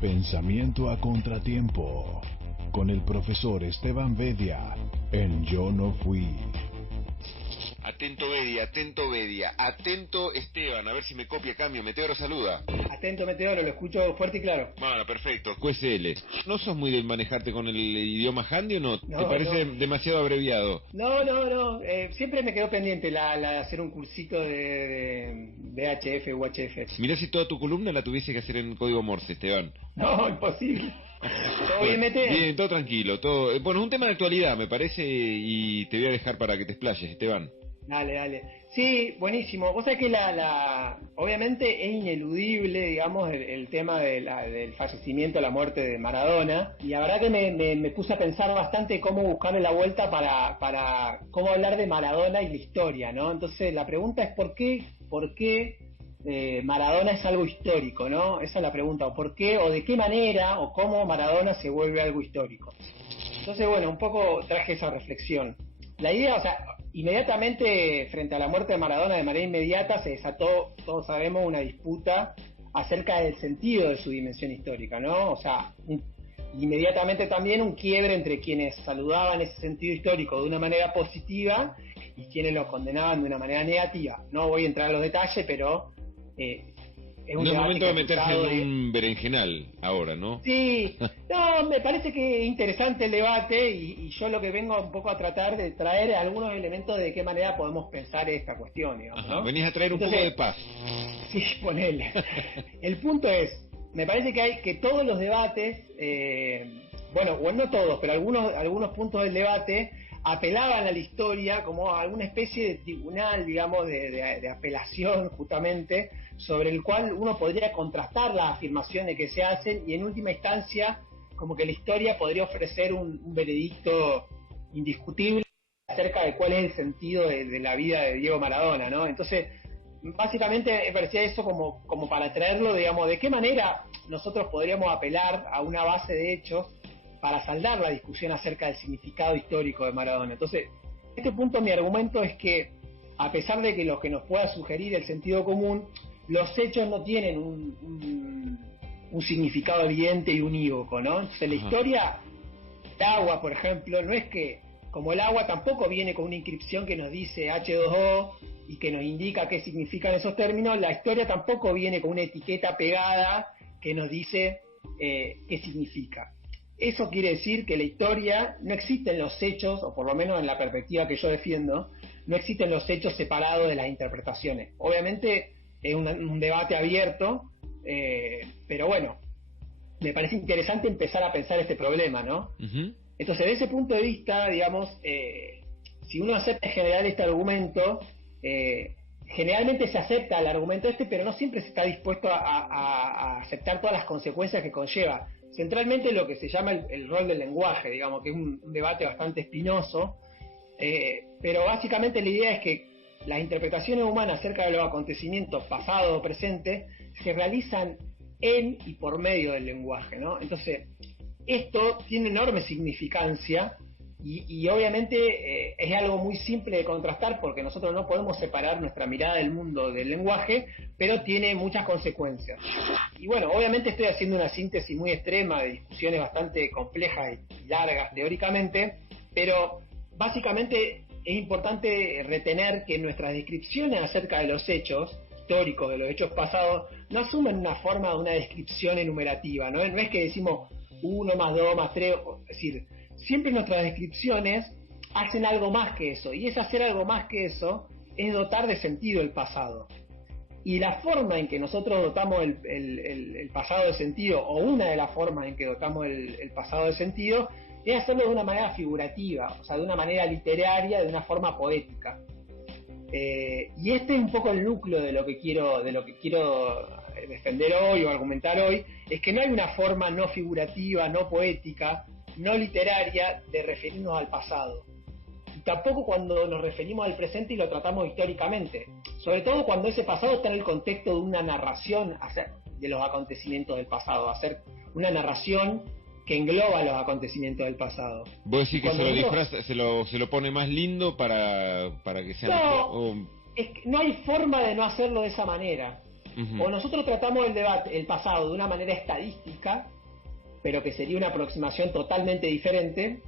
Pensamiento a contratiempo, con el profesor Esteban Bedia, en Yo no fui. Atento Bedia, atento Esteban, a ver si me copia cambio. Meteoro saluda. Atento Meteoro, lo escucho fuerte y claro. Bueno, perfecto. QSL. ¿No sos muy de manejarte con el idioma handy o no? No, ¿Te parece demasiado abreviado? No. Siempre me quedó pendiente la de hacer un cursito de HF u HF. Mirá si toda tu columna la tuviese que hacer en código Morse, Esteban. No, imposible. ¿Todo bien, Mete? Bien, todo tranquilo, todo... Bueno, es un tema de actualidad, me parece, y te voy a dejar para que te explayes, Esteban. Dale. Sí, buenísimo. Vos sabés que obviamente es ineludible, digamos, el tema del fallecimiento, la muerte de Maradona. Y la verdad que me puse a pensar bastante cómo buscarle la vuelta para cómo hablar de Maradona y la historia, ¿no? Entonces la pregunta es ¿por qué Maradona es algo histórico, ¿no? Esa es la pregunta. ¿O por qué, o de qué manera, o cómo Maradona se vuelve algo histórico? Entonces, bueno, un poco traje esa reflexión. La idea, o sea, inmediatamente frente a la muerte de Maradona, de manera inmediata, se desató, todos sabemos, una disputa acerca del sentido de su dimensión histórica, ¿no? O sea, inmediatamente también un quiebre entre quienes saludaban ese sentido histórico de una manera positiva y quienes lo condenaban de una manera negativa. No voy a entrar en los detalles, pero es un no es debate momento de meterse en de un berenjenal ahora, ¿no? Sí, no, me parece que es interesante el debate y yo lo que vengo un poco a tratar de traer algunos elementos de qué manera podemos pensar esta cuestión, digamos, Ajá, ¿no? venís a traer un poco de paz. Sí, ponele. El punto es, me parece que hay que todos los debates, bueno, no todos, pero algunos puntos del debate apelaban a la historia como a alguna especie de tribunal, digamos, de apelación justamente, sobre el cual uno podría contrastar las afirmaciones que se hacen y en última instancia como que la historia podría ofrecer un veredicto indiscutible acerca de cuál es el sentido de la vida de Diego Maradona, ¿no? Entonces, básicamente me parecía eso como para traerlo, digamos, de qué manera nosotros podríamos apelar a una base de hechos para saldar la discusión acerca del significado histórico de Maradona. Entonces, en este punto mi argumento es que, a pesar de que lo que nos pueda sugerir el sentido común, los hechos no tienen un significado evidente y unívoco, ¿no? Entonces, la historia, el agua, por ejemplo, no es que, como el agua tampoco viene con una inscripción que nos dice H2O y que nos indica qué significan esos términos, la historia tampoco viene con una etiqueta pegada que nos dice qué significa. Eso quiere decir que la historia, no existen los hechos, o por lo menos en la perspectiva que yo defiendo, no existen los hechos separados de las interpretaciones. Obviamente es un debate abierto, pero bueno, me parece interesante empezar a pensar este problema, ¿no? Uh-huh. Entonces, desde ese punto de vista, digamos, si uno acepta en general este argumento, generalmente se acepta el argumento pero no siempre se está dispuesto a aceptar todas las consecuencias que conlleva. Centralmente lo que se llama el rol del lenguaje, digamos, que es un debate bastante espinoso, pero básicamente la idea es que las interpretaciones humanas acerca de los acontecimientos pasados o presentes se realizan en y por medio del lenguaje, ¿no? Entonces, esto tiene enorme significancia y obviamente es algo muy simple de contrastar porque nosotros no podemos separar nuestra mirada del mundo del lenguaje, pero tiene muchas consecuencias. Y bueno, obviamente estoy haciendo una síntesis muy extrema de discusiones bastante complejas y largas teóricamente, pero básicamente es importante retener que nuestras descripciones acerca de los hechos históricos, de los hechos pasados, no asumen una forma de una descripción enumerativa, ¿no? No es que decimos 1 más 2 más 3, es decir, siempre nuestras descripciones hacen algo más que eso, y ese hacer algo más que eso es dotar de sentido el pasado. Y la forma en que nosotros dotamos el pasado de sentido, o una de las formas en que dotamos el pasado de sentido, es hacerlo de una manera figurativa, o sea, de una manera literaria, de una forma poética. Y este es un poco el núcleo de lo que quiero defender hoy o argumentar hoy, es que no hay una forma no figurativa, no poética, no literaria de referirnos al pasado. Y tampoco cuando nos referimos al presente y lo tratamos históricamente, sobre todo cuando ese pasado está en el contexto de una narración de los acontecimientos del pasado, hacer una narración que engloba los acontecimientos del pasado. ¿Vos decís que se lo disfraza, se lo pone más lindo para que sea no, mejor? Es que no hay forma de no hacerlo de esa manera. Ujú. O nosotros tratamos el pasado de una manera estadística, pero que sería una aproximación totalmente diferente,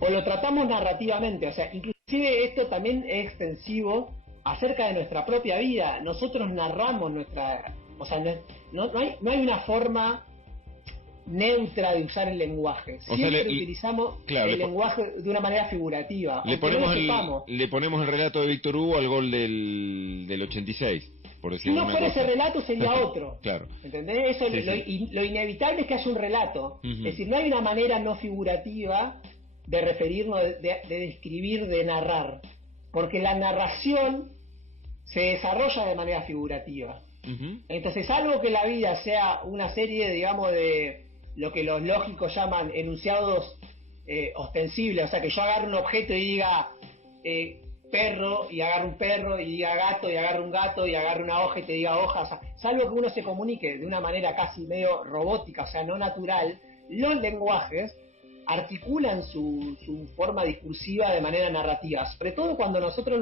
o lo tratamos narrativamente. O sea, inclusive esto también es extensivo acerca de nuestra propia vida. Nosotros narramos nuestra... O sea, no hay una forma neutra de usar el lenguaje. O sea, Siempre utilizamos claro, el lenguaje de una manera figurativa. le aunque no ponemos lo sepamos. le ponemos el relato de Víctor Hugo al gol del 86, por Si decir no una fuera cosa. ese relato sería otro. Claro. ¿Entendés? Eso Sí, lo, sí. lo inevitable es que haya un relato. Ujú. Es decir, no hay una manera no figurativa de referirnos, de describir, de narrar. Porque la narración se desarrolla de manera figurativa. Ujú. Entonces, salvo que la vida sea una serie, digamos, de lo que los lógicos llaman enunciados ostensibles, o sea, que yo agarre un objeto y diga perro, y agarre un perro, y diga gato, y agarre un gato, y agarre una hoja y te diga hoja, o sea, salvo que uno se comunique de una manera casi medio robótica, o sea, no natural, los lenguajes articulan su forma discursiva de manera narrativa, sobre todo cuando nosotros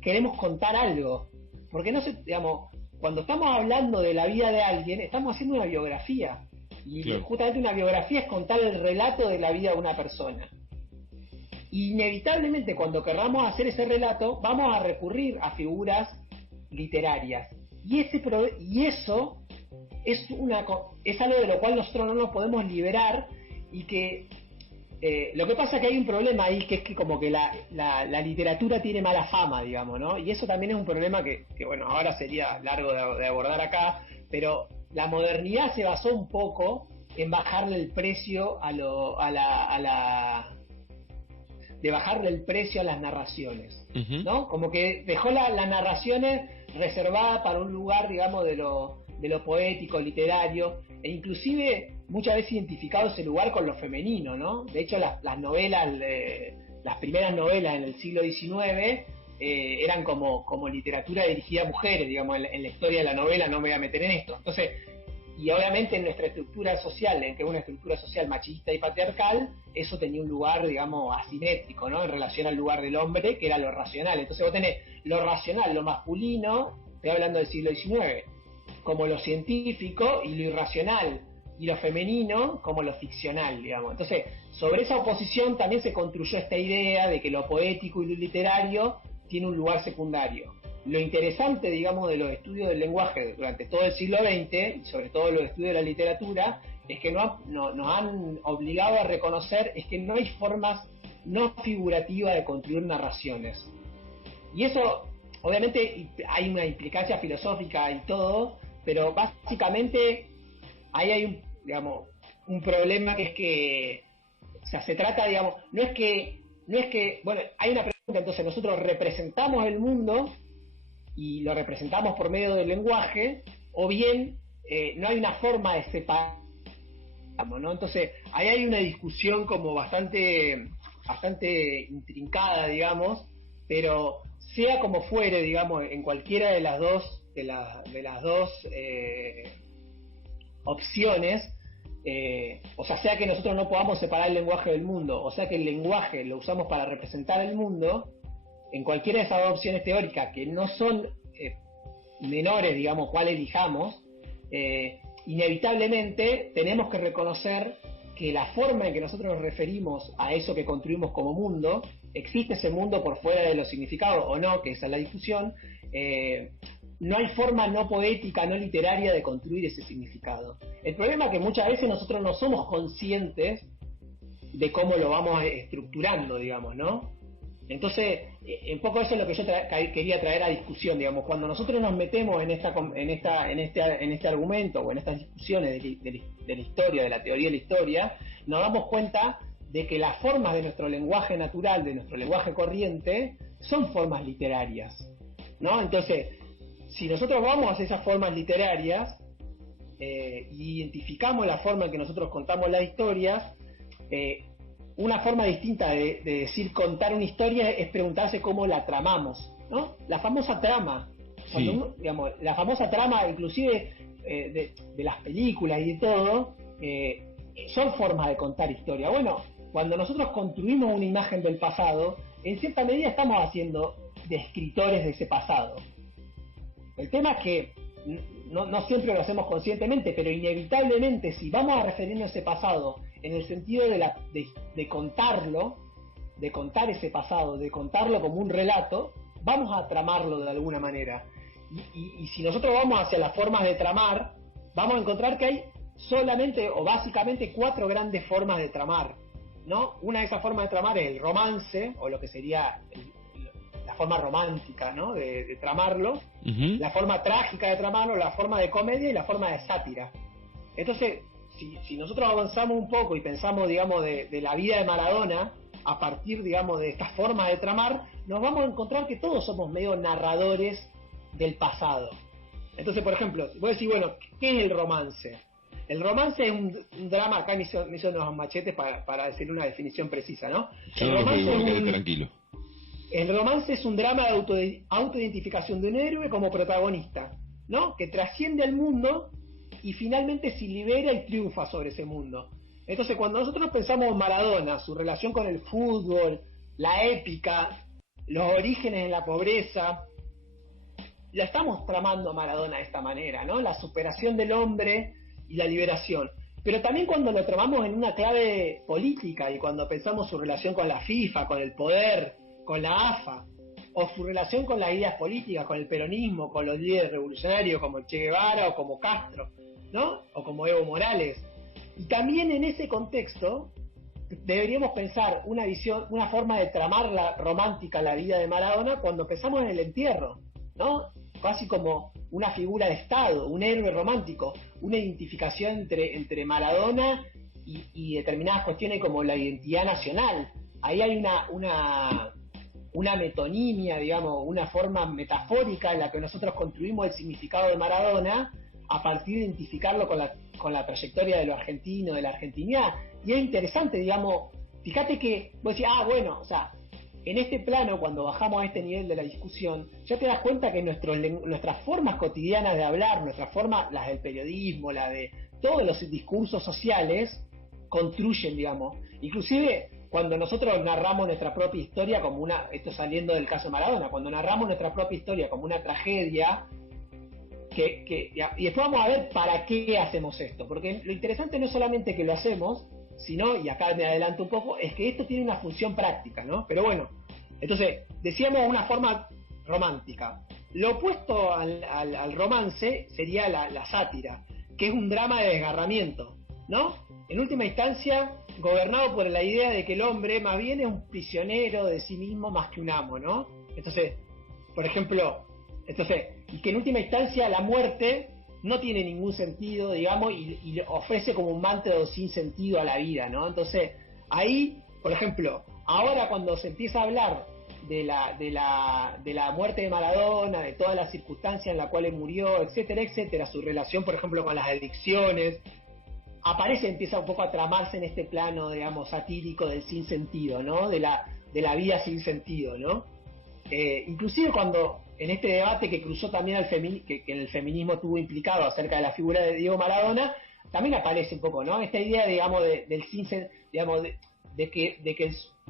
queremos contar algo, porque no sé, digamos, cuando estamos hablando de la vida de alguien, estamos haciendo una biografía. Y claro, justamente una biografía es contar el relato de la vida de una persona. Inevitablemente, cuando querramos hacer ese relato, vamos a recurrir a figuras literarias. Y eso es algo de lo cual nosotros no nos podemos liberar, y que lo que pasa es que hay un problema ahí, que es que como que la literatura tiene mala fama, digamos, ¿no? Y eso también es un problema que bueno, ahora sería largo de abordar acá, pero la modernidad se basó un poco en bajarle el precio de bajarle el precio a las narraciones, Ujú. ¿no? Como que dejó las narraciones reservadas para un lugar, digamos, de lo poético, literario, e inclusive muchas veces identificado ese lugar con lo femenino, ¿no? De hecho, las novelas, las primeras novelas en el siglo XIX eran como literatura dirigida a mujeres, digamos, en la historia de la novela no me voy a meter en esto. Entonces, y obviamente en nuestra estructura social, en que es una estructura social machista y patriarcal, eso tenía un lugar, digamos, asimétrico, ¿no? En relación al lugar del hombre, que era lo racional. Entonces vos tenés lo racional, lo masculino, estoy hablando del siglo XIX, como lo científico, y lo irracional y lo femenino como lo ficcional, digamos. Entonces, sobre esa oposición también se construyó esta idea de que lo poético y lo literario tiene un lugar secundario. Lo interesante, digamos, de los estudios del lenguaje durante todo el siglo XX, y sobre todo los estudios de la literatura, es que nos han obligado a reconocer es que no hay formas no figurativas de construir narraciones. Y eso, obviamente, hay una implicancia filosófica y todo, pero básicamente ahí hay un problema, que es que, o sea, se trata, digamos, no es que, bueno, hay una pregunta. Entonces nosotros representamos el mundo y lo representamos por medio del lenguaje, o bien no hay una forma de separar, ¿no? Entonces ahí hay una discusión como bastante intrincada, digamos, pero sea como fuere, digamos, en cualquiera de las dos opciones, o sea que nosotros no podamos separar el lenguaje del mundo, o sea que el lenguaje lo usamos para representar el mundo, en cualquiera de esas dos opciones teóricas, que no son menores, digamos, cuál elijamos, inevitablemente tenemos que reconocer que la forma en que nosotros nos referimos a eso que construimos como mundo, existe ese mundo por fuera de los significados o no, que esa es la discusión, no hay forma no poética, no literaria de construir ese significado. El problema es que muchas veces nosotros no somos conscientes de cómo lo vamos estructurando, digamos, ¿no? Entonces, un poco eso es lo que yo quería traer a discusión, digamos, cuando nosotros nos metemos en este argumento o en estas discusiones de la historia, de la teoría de la historia, nos damos cuenta de que las formas de nuestro lenguaje natural, de nuestro lenguaje corriente, son formas literarias, ¿no? Entonces, si nosotros vamos hacia esas formas literarias, identificamos la forma en que nosotros contamos las historias, una forma distinta de decir contar una historia es preguntarse cómo la tramamos, ¿no? La famosa trama, cuando Sí. uno, digamos, la famosa trama, inclusive de las películas y de todo, son formas de contar historia. Bueno, cuando nosotros construimos una imagen del pasado, en cierta medida estamos haciendo de escritores de ese pasado. El tema es que no siempre lo hacemos conscientemente, pero inevitablemente, si vamos a referirnos a ese pasado en el sentido de contarlo, de contar ese pasado, de contarlo como un relato, vamos a tramarlo de alguna manera. Y si nosotros vamos hacia las formas de tramar, vamos a encontrar que hay solamente o básicamente 4 grandes formas de tramar, ¿no? Una de esas formas de tramar es el romance, o lo que sería la forma romántica, ¿no? de tramarlo, la forma trágica de tramarlo, la forma de comedia y la forma de sátira. Entonces, si nosotros avanzamos un poco y pensamos, digamos, de la vida de Maradona, a partir, digamos, de esta forma de tramar, nos vamos a encontrar que todos somos medio narradores del pasado. Entonces, por ejemplo, voy a decir, bueno, ¿qué es el romance? El romance es un drama, acá me hizo unos machetes para decir una definición precisa, ¿no? Yo no lo juego igual, quédate tranquilo. El romance es un drama de autoidentificación de un héroe como protagonista, ¿no? Que trasciende al mundo y finalmente se libera y triunfa sobre ese mundo. Entonces, cuando nosotros pensamos en Maradona, su relación con el fútbol, la épica, los orígenes en la pobreza, la estamos tramando a Maradona de esta manera, ¿no? La superación del hombre y la liberación. Pero también cuando lo tramamos en una clave política y cuando pensamos su relación con la FIFA, con el poder, con la AFA, o su relación con las ideas políticas, con el peronismo, con los líderes revolucionarios como Che Guevara o como Castro, ¿no? O como Evo Morales. Y también en ese contexto deberíamos pensar una forma de tramar romántica la vida de Maradona cuando pensamos en el entierro, ¿no? Casi como una figura de Estado, un héroe romántico, una identificación entre Maradona y determinadas cuestiones como la identidad nacional. Ahí hay una metonimia, digamos, una forma metafórica en la que nosotros construimos el significado de Maradona a partir de identificarlo con la trayectoria de lo argentino, de la argentinidad. Y es interesante, digamos, fíjate que vos decís, bueno, o sea, en este plano, cuando bajamos a este nivel de la discusión, ya te das cuenta que nuestras formas cotidianas de hablar, nuestras formas, las del periodismo, las de todos los discursos sociales, construyen, digamos. Inclusive, cuando nosotros narramos nuestra propia historia como esto saliendo del caso de Maradona, cuando narramos nuestra propia historia como una tragedia, y después vamos a ver para qué hacemos esto, porque lo interesante no es solamente que lo hacemos, sino, y acá me adelanto un poco, es que esto tiene una función práctica, ¿no? Pero bueno, entonces, decíamos una forma romántica. Lo opuesto al romance sería la sátira, que es un drama de desgarramiento, ¿no? En última instancia, gobernado por la idea de que el hombre más bien es un prisionero de sí mismo más que un amo, ¿no? Entonces, por ejemplo, y que en última instancia la muerte no tiene ningún sentido, digamos, y ofrece como un manto sin sentido a la vida, ¿no? Entonces, ahí, por ejemplo, ahora cuando se empieza a hablar de la muerte de Maradona, de todas las circunstancias en las cuales murió, etcétera, etcétera, su relación, por ejemplo, con las adicciones, empieza un poco a tramarse en este plano, digamos, satírico del sinsentido, ¿no? De la vida sin sentido, ¿no? Inclusive cuando en este debate que cruzó también que el feminismo tuvo implicado acerca de la figura de Diego Maradona, también aparece un poco, ¿no? Esta idea, digamos, del digamos, de que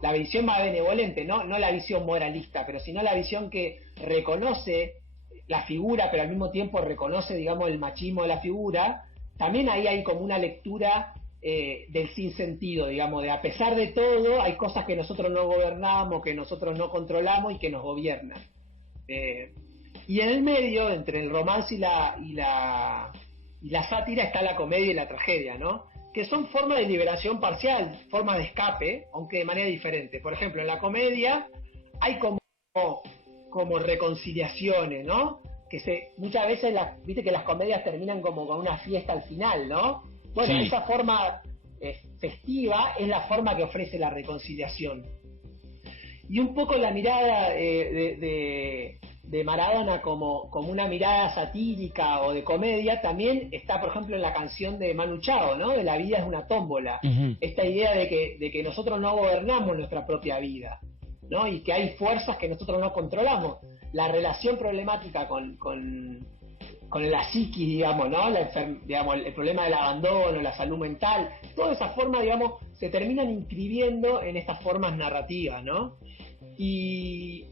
la visión más benevolente, no la visión moralista, pero sino la visión que reconoce la figura, pero al mismo tiempo reconoce, digamos, el machismo de la figura. También ahí hay como una lectura del sinsentido, digamos, de a pesar de todo, hay cosas que nosotros no gobernamos, que nosotros no controlamos y que nos gobiernan. Y en el medio, entre el romance y la sátira, está la comedia y la tragedia, ¿no? Que son formas de liberación parcial, formas de escape, aunque de manera diferente. Por ejemplo, en la comedia hay como reconciliaciones, ¿no? Muchas veces viste que las comedias terminan como con una fiesta al final, ¿no? Bueno, sí. Esa forma festiva es la forma que ofrece la reconciliación. Y un poco la mirada de Maradona como una mirada satírica o de comedia también está, por ejemplo, en la canción de Manu Chao, ¿no? De la vida es una tómbola. Uh-huh. Esta idea de que nosotros no gobernamos nuestra propia vida, ¿no? Y que hay fuerzas que nosotros no controlamos. La relación problemática con la psiquis, digamos, ¿no? Digamos, el problema del abandono, la salud mental, todas esas formas, digamos, se terminan inscribiendo en estas formas narrativas, ¿no? Y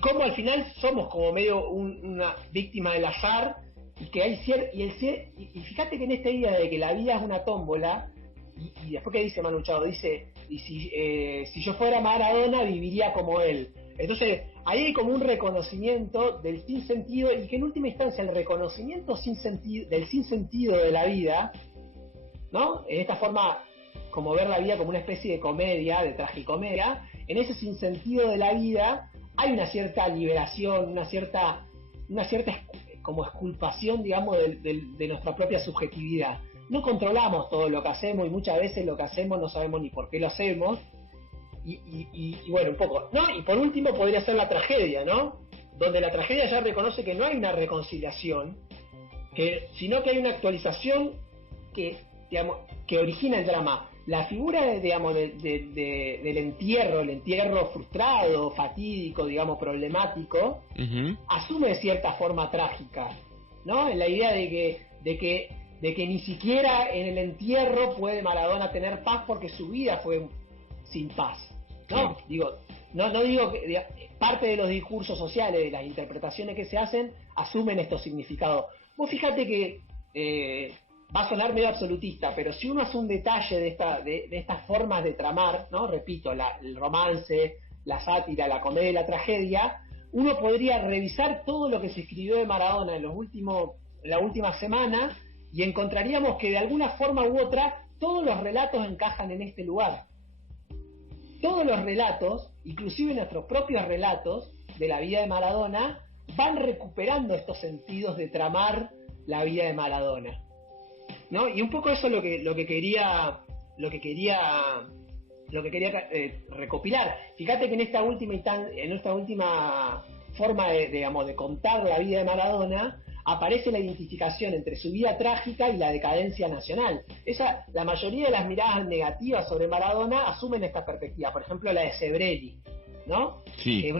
cómo al final somos como medio una víctima del azar y que hay y fíjate que en esta idea de que la vida es una tómbola, y después que dice Manu Chao, dice, y si yo fuera Maradona viviría como él. Entonces ahí hay como un reconocimiento del sinsentido, y que en última instancia el reconocimiento del sinsentido de la vida, ¿no? En esta forma, como ver la vida como una especie de comedia, de tragicomedia, en ese sinsentido de la vida hay una cierta liberación, una cierta como exculpación, digamos, de nuestra propia subjetividad. No controlamos todo lo que hacemos, y muchas veces lo que hacemos no sabemos ni por qué lo hacemos, y bueno, un poco, ¿no? Y por último podría ser la tragedia, ¿no? Donde la tragedia ya reconoce que no hay una reconciliación, sino que hay una actualización que, digamos, que origina el drama. La figura, digamos, del entierro, el entierro frustrado, fatídico, digamos, problemático, asume de cierta forma trágica, ¿no? En la idea de que ni siquiera en el entierro puede Maradona tener paz porque su vida fue sin paz, ¿no? Digo, no digo que parte de los discursos sociales, de las interpretaciones que se hacen, asumen estos significados. Vos fíjate que va a sonar medio absolutista, pero si uno hace un detalle de estas formas de tramar, ¿no? Repito, el romance, la sátira, la comedia y la tragedia, uno podría revisar todo lo que se escribió de Maradona en la última semana, y encontraríamos que de alguna forma u otra todos los relatos encajan en este lugar. Todos los relatos, inclusive nuestros propios relatos de la vida de Maradona, van recuperando estos sentidos de tramar la vida de Maradona, ¿no? Y un poco eso es lo que quería recopilar. Fíjate que en esta última forma de contar la vida de Maradona aparece la identificación entre su vida trágica y la decadencia nacional. La mayoría de las miradas negativas sobre Maradona asumen esta perspectiva. Por ejemplo, la de Sebrelli, ¿no? Sí. Es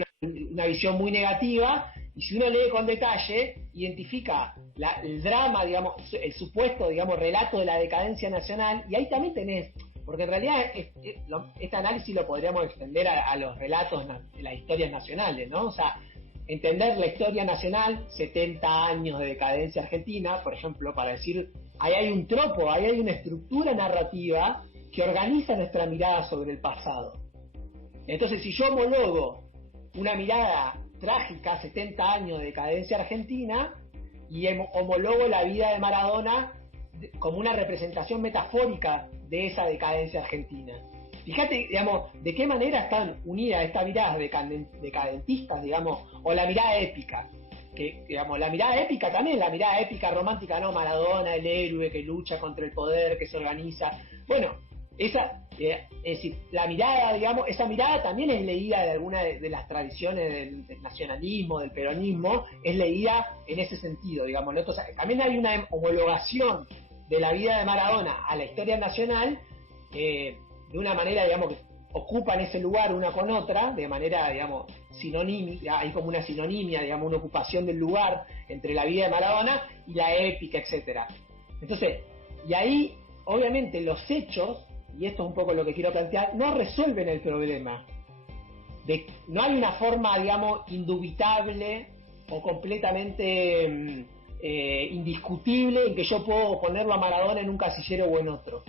una visión muy negativa, y si uno lee con detalle, identifica el drama, digamos, el supuesto, digamos, relato de la decadencia nacional, y ahí también tenés, porque en realidad este análisis lo podríamos extender a los relatos de las historias nacionales, ¿no? O sea, entender la historia nacional, 70 años de decadencia argentina, por ejemplo, para decir, ahí hay un tropo, ahí hay una estructura narrativa que organiza nuestra mirada sobre el pasado. Entonces, si yo homologo una mirada trágica, 70 años de decadencia argentina, y homologo la vida de Maradona como una representación metafórica de esa decadencia argentina. Fíjate, digamos, de qué manera están unidas estas miradas decadentistas, digamos, o la mirada épica. Que, digamos, la mirada épica también, la mirada épica romántica, ¿no? Maradona, el héroe que lucha contra el poder, que se organiza. Bueno, es decir, la mirada, digamos, esa mirada también es leída de alguna de las tradiciones del nacionalismo, del peronismo, es leída en ese sentido, digamos, ¿no? Entonces, también hay una homologación de la vida de Maradona a la historia nacional, de una manera, digamos, que ocupan ese lugar una con otra, de manera, digamos, sinónima, hay como una sinonimia, digamos, una ocupación del lugar entre la vida de Maradona y la épica, etcétera. Entonces, y ahí, obviamente, los hechos, y esto es un poco lo que quiero plantear, no resuelven el problema. No hay una forma, digamos, indubitable o completamente indiscutible en que yo puedo ponerlo a Maradona en un casillero o en otro,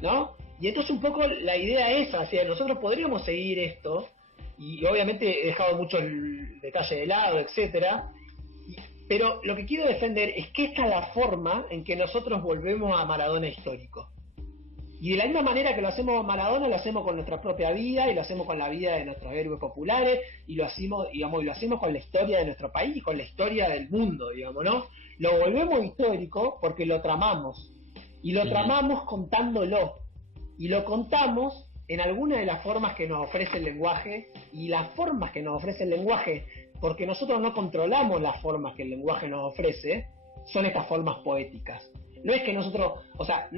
¿no? Y entonces un poco la idea es, o sea, nosotros podríamos seguir esto, y obviamente he dejado mucho el detalle de lado, etcétera, pero lo que quiero defender es que esta es la forma en que nosotros volvemos a Maradona histórico. Y de la misma manera que lo hacemos con Maradona, lo hacemos con nuestra propia vida, y lo hacemos con la vida de nuestros héroes populares, y lo hacemos, digamos, y lo hacemos con la historia de nuestro país y con la historia del mundo, digamos, ¿no? Lo volvemos histórico porque lo tramamos, y lo tramamos contándolo, y lo contamos en alguna de las formas que nos ofrece el lenguaje, y las formas que nos ofrece el lenguaje, porque nosotros no controlamos las formas que el lenguaje nos ofrece, son estas formas poéticas. No es que nosotros, o sea,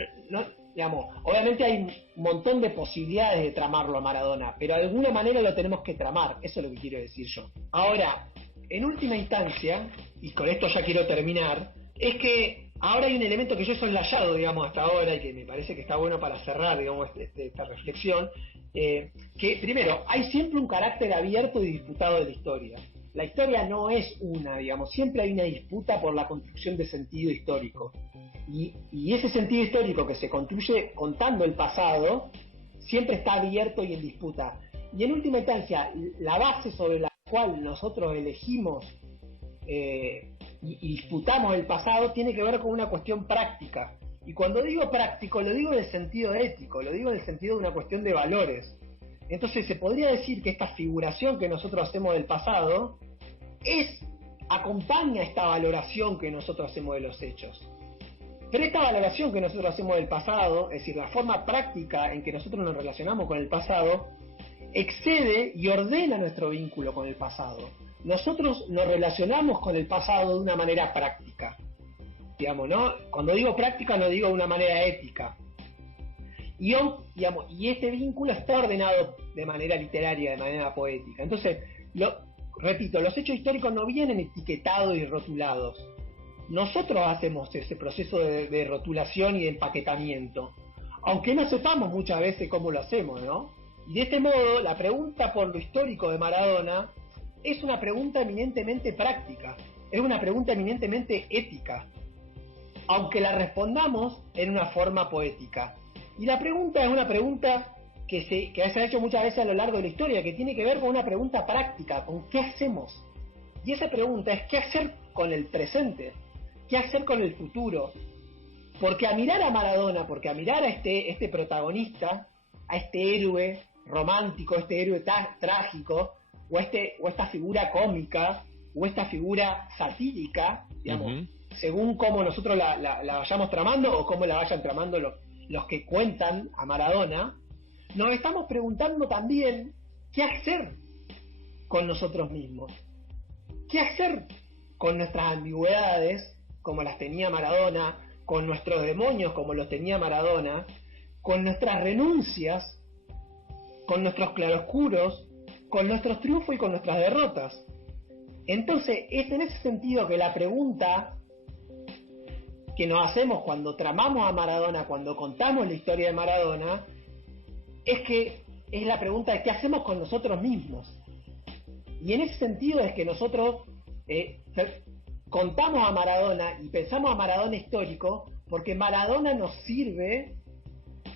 digamos, obviamente hay un montón de posibilidades de tramarlo a Maradona, pero de alguna manera lo tenemos que tramar, eso es lo que quiero decir yo. Ahora, en última instancia, y con esto ya quiero terminar, es que ahora hay un elemento que yo he soslayado, digamos, hasta ahora, y que me parece que está bueno para cerrar, digamos, esta reflexión, que primero, hay siempre un carácter abierto y disputado de la historia. la historia no es una, digamos, siempre hay una disputa por la construcción de sentido histórico. Y ese sentido histórico que se construye contando el pasado, siempre está abierto y en disputa. Y en última instancia, la base sobre la cual nosotros elegimos y disputamos el pasado tiene que ver con una cuestión práctica. Y cuando digo práctico, lo digo en el sentido ético, lo digo en el sentido de una cuestión de valores. Entonces se podría decir que esta figuración que nosotros hacemos del pasado acompaña esta valoración que nosotros hacemos de los hechos. Pero esta valoración que nosotros hacemos del pasado, es decir, la forma práctica en que nosotros nos relacionamos con el pasado, excede y ordena nuestro vínculo con el pasado. Nosotros nos relacionamos con el pasado de una manera práctica, digamos, ¿no? Cuando digo práctica lo digo de una manera ética. Y este vínculo está ordenado de manera literaria, de manera poética. Entonces, repito, los hechos históricos no vienen etiquetados y rotulados. Nosotros hacemos ese proceso de rotulación y de empaquetamiento, aunque no sepamos muchas veces cómo lo hacemos, ¿no? Y de este modo, la pregunta por lo histórico de Maradona es una pregunta eminentemente práctica, es una pregunta eminentemente ética, aunque la respondamos en una forma poética. Y la pregunta es una pregunta que se ha hecho muchas veces a lo largo de la historia, que tiene que ver con una pregunta práctica, con qué hacemos. Y esa pregunta es qué hacer con el presente, qué hacer con el futuro. Porque a mirar a Maradona, porque a mirar a este protagonista, a este héroe romántico, este héroe trágico, o esta figura cómica, o esta figura satírica, digamos, según cómo nosotros la vayamos tramando o cómo la vayan tramando los que cuentan a Maradona, nos estamos preguntando también qué hacer con nosotros mismos, qué hacer con nuestras ambigüedades como las tenía Maradona, con nuestros demonios como los tenía Maradona, con nuestras renuncias, con nuestros claroscuros, con nuestros triunfos y con nuestras derrotas. Entonces es en ese sentido que la pregunta que nos hacemos cuando tramamos a Maradona, cuando contamos la historia de Maradona, es la pregunta de qué hacemos con nosotros mismos. Y en ese sentido es que nosotros contamos a Maradona y pensamos a Maradona histórico, porque Maradona nos sirve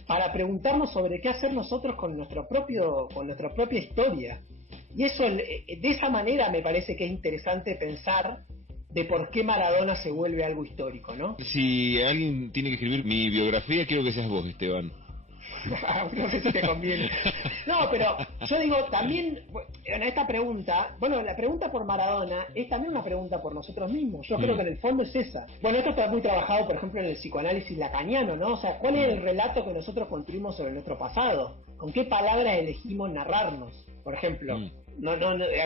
para preguntarnos sobre qué hacer nosotros con nuestra propia historia. Y eso, de esa manera me parece que es interesante pensar de por qué Maradona se vuelve algo histórico, ¿no? Si alguien tiene que escribir mi biografía, quiero que seas vos, Esteban. No sé si te conviene. No, pero yo digo, también, en esta pregunta, la pregunta por Maradona es también una pregunta por nosotros mismos. Yo creo que en el fondo es esa. Bueno, esto está muy trabajado, por ejemplo, en el psicoanálisis lacaniano, ¿no? O sea, ¿cuál es el relato que nosotros construimos sobre nuestro pasado? ¿Con qué palabras elegimos narrarnos? Por ejemplo,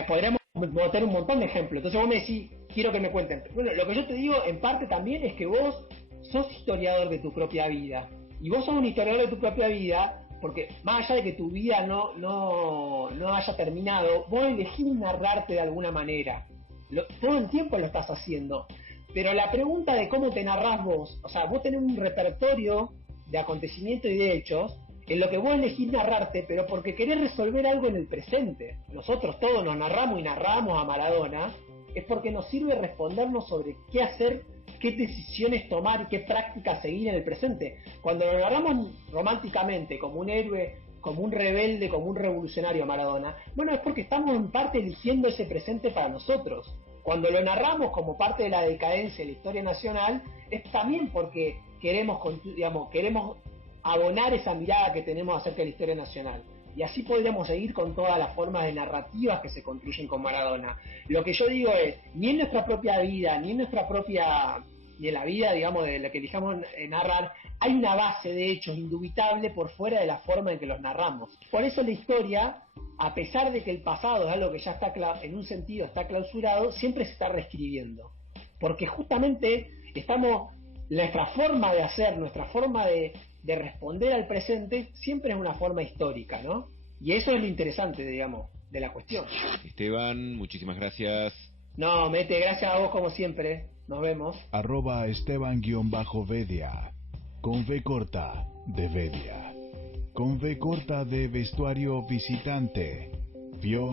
podríamos meter un montón de ejemplos. Entonces vos me decís, quiero que me cuenten. Bueno, lo que yo te digo, en parte también, es que vos sos historiador de tu propia vida. Y vos sos un historiador de tu propia vida, porque más allá de que tu vida no haya terminado, vos elegís narrarte de alguna manera. Todo el tiempo lo estás haciendo. Pero la pregunta de cómo te narrás vos, o sea, vos tenés un repertorio de acontecimientos y de hechos en lo que vos elegís narrarte, pero porque querés resolver algo en el presente. Nosotros todos nos narramos y narramos a Maradona, es porque nos sirve respondernos sobre qué hacer, qué decisiones tomar y qué prácticas seguir en el presente. Cuando lo narramos románticamente como un héroe, como un rebelde, como un revolucionario a Maradona, bueno, es porque estamos en parte eligiendo ese presente para nosotros. Cuando lo narramos como parte de la decadencia de la historia nacional, es también porque queremos abonar esa mirada que tenemos acerca de la historia nacional. Y así podríamos seguir con todas las formas de narrativas que se construyen con Maradona. Lo que yo digo es, ni en nuestra propia vida, ni en la vida, digamos, de la que elijamos narrar, hay una base de hechos indubitable por fuera de la forma en que los narramos. Por eso la historia, a pesar de que el pasado es algo que ya está, en un sentido, está clausurado, siempre se está reescribiendo. Porque justamente nuestra forma de hacer, nuestra forma de responder al presente siempre es una forma histórica, ¿no? Y eso es lo interesante, digamos, de la cuestión. Esteban, muchísimas gracias. No, Mete, gracias a vos como siempre. Nos vemos. @Esteban_Vedia, con V corta de Vedia, con V corta de vestuario visitante. ¿Vio?